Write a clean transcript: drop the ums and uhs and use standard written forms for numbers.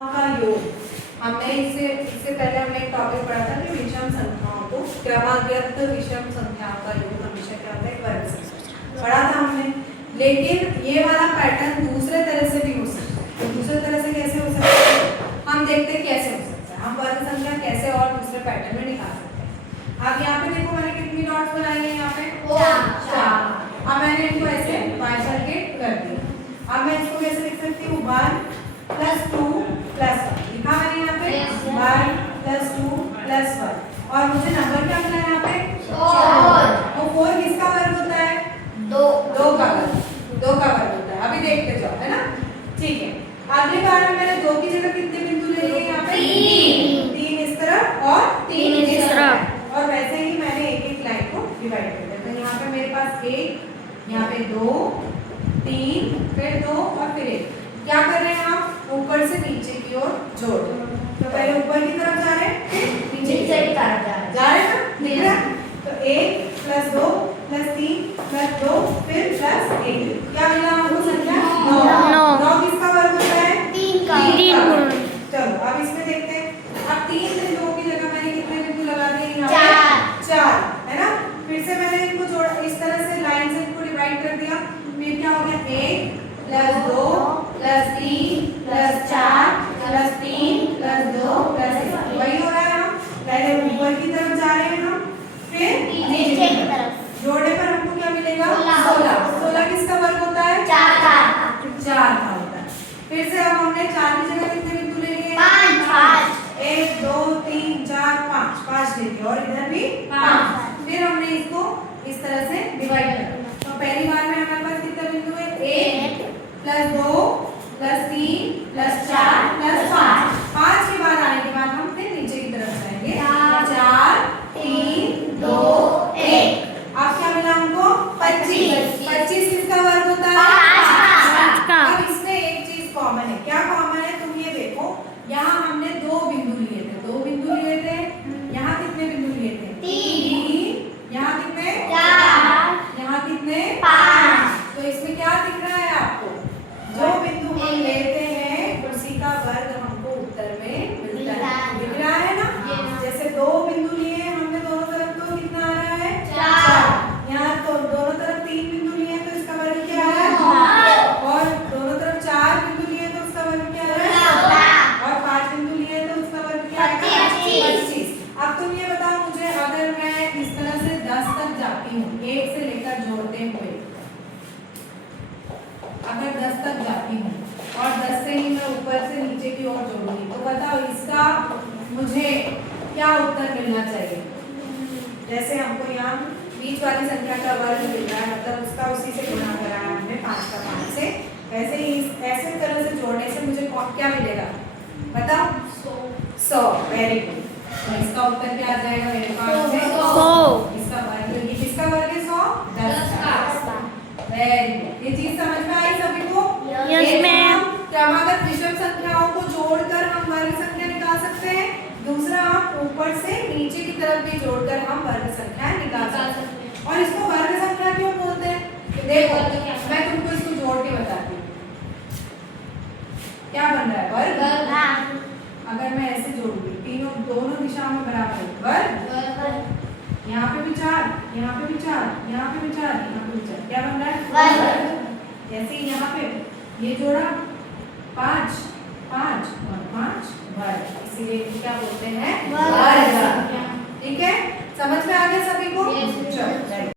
का योग। हमने इससे पहले हमने एक टॉपिक पढ़ा था कि विषम संख्याओं को क्रमागत विषम संख्याओं का योग हमेशा क्या होता है, वर्ग से पढ़ा था हमने। लेकिन ये वाला पैटर्न दूसरे तरह से भी हो सकता है। तो दूसरे तरह से कैसे हो सकता है, हम देखते हैं कैसे हो सकता है। हम वर्ग संख्या कैसे और दूसरे पैटर्न में निकाल सकते हैं। अब यहाँ पे देखो मैंने कितनी डॉट्स बनाई है, यहाँ पे 4। अब मैंने इनको ऐसे बाइफरकेट कर दिया। अब मैं इसको कैसे लिख सकती हूँ, 1 + 2 + 1 लिखा मैंने यहाँ पे 1 + 2 + 1। और मुझे नंबर क्या मिला यहाँ पे 4। तो 4 किसका वर्ग होता है, 2 का वर्ग होता है। अभी देखते जाओ, है ना, ठीक है। अगली बार में मैंने 2 की जगह कितने बिंदु ले लिए, यहाँ पे 3 इस तरफ और 3 इस तरफ। और वैसे ही मैंने एक एक लाइन को डिवाइड कर दिया। तो यहाँ पे मेरे पास 1, यहाँ पे 2, 3, फिर 2 और फिर 1। क्या कर रहे हैं हम, ऊपर से नीचे की ओर जोड़। तो पहले ऊपर की तरफ जा रहे हैं, फिर नीचे की तरफ जा रहे हैं ना, दिख रहा है। तो 1 + 2 + 3 + 2 फिर +1। क्या मिला हमको संख्या 9। 9 किसका वर्ग होता है, 3 का। चलो अब इसमें देखते हैं। अब 3 बिंदुओं की जगह मैंने कितने बिंदु लगा दिए, यहाँ पे 4, है ना। फिर से मैंने इनको जोड़ा, इस तरह से लाइन से इनको डिवाइड कर दिया। फिर क्या हो गया, 1 + 2 + 3 + 4 + 3 + 2 + 1। वही हो रहा है। हम पहले ऊपर की तरफ जा रहे हैं, हम फिर नीचे की तरफ। जोड़े पर हमको क्या मिलेगा, 16। 16 किसका वर्ग होता है, 4 का होता है। फिर से अब हमने 4 की जगह कितने बिंदु ले लिए, 5। 1 2 3 4 5 5 ले लिए। और इधर भी 5। फिर हमने इसको इस तरह से डिवाइड कर दिया। तो पहली बार में हमारे पास कितने बिंदु है, 1 + 2 + 3 + 4 + 5। 5 के बाद आने के बाद हम फिर नीचे की तरफ जाएंगे, 4 3 2 1। अब क्या मिला हमको, 25। 25 किसका वर्ग होता है, 5 का। अब इसमें एक चीज कॉमन है। क्या कॉमन है, तुम ये देखो, यहाँ हमने 2 बिंदु लिए थे। 2 बिंदु लिए थे। यहाँ कितने बिंदु लिए थे, 3। यहाँ कितने, 4। यहाँ कितने, 5। तो इसमें क्या दिख रहा है आपको, जो बिंदु हम लेते हैं उसी का वर्ग हमको उत्तर में मिलता है। दिख रहा है ना। जैसे 2 बिंदु लिए हमने दोनों तरफ, तो कितना आ रहा है, 4। यहाँ तो दोनों तरफ 3 बिंदु लिए तो इसका वर्ग क्या आ रहा है, और दोनों तरफ 4 बिंदु लिए तो उसका वर्ग क्या आ रहा है, और 5 बिंदु लिए तो उसका वर्ग क्या आएगा, 25। अब तुम ये बताओ मुझे, अगर मैं इस तरह से 10 तक जाती हूँ, 1 से लेकर जोड़ते हुए, अगर 10 तक जाती हूँ और 10 से ही मैं ऊपर से नीचे की ओर जोड़ूंगी, तो बताओ इसका मुझे क्या उत्तर मिलना चाहिए। जैसे हमको यहाँ बीच वाली संख्या का वर्ग मिल रहा है, मतलब उसका उसी से गुणा करा है हमने 5 का 5 से। वैसे ही ऐसे तरह से जोड़ने से मुझे क्या मिलेगा, बताओ, 100। Very good. तो इसका उत्तर क्या आ जाएगा मेरे पास में, 100। इसका वर्ग, ये किसका वर्ग है, 100 10 का। Very good. ये चीज समझ में आई सभी को। Yes ma'am. क्रमागत विषम संख्याओं को जोड़कर हम वर्ग संख्या निकाल सकते हैं। दूसरा, हम ऊपर से नीचे की तरफ भी जोड़कर हम वर्ग संख्या निकाल सकते हैं। और इसको वर्ग संख्या क्यों बोलते हैं, देखो मैं तुमको इसको जोड़ के बताती हूँ। क्या बन रहा है, वर्ग। अगर मैं ऐसे जोड़ूंगी, दोनों दिशाओं में बराबर वर्ग। यहाँ पे भी 4, यहाँ पे भी 4, यहाँ पे भी 4, यहाँ पे भी 4, क्या बन रहा है, वर्ग। जैसे ही यहाँ पे ये जोड़ा 5 5 और 5 वर्ग, इसीलिए क्या बोलते हैं, वर्ग। ठीक है, समझ में आ गया सभी को। चलो।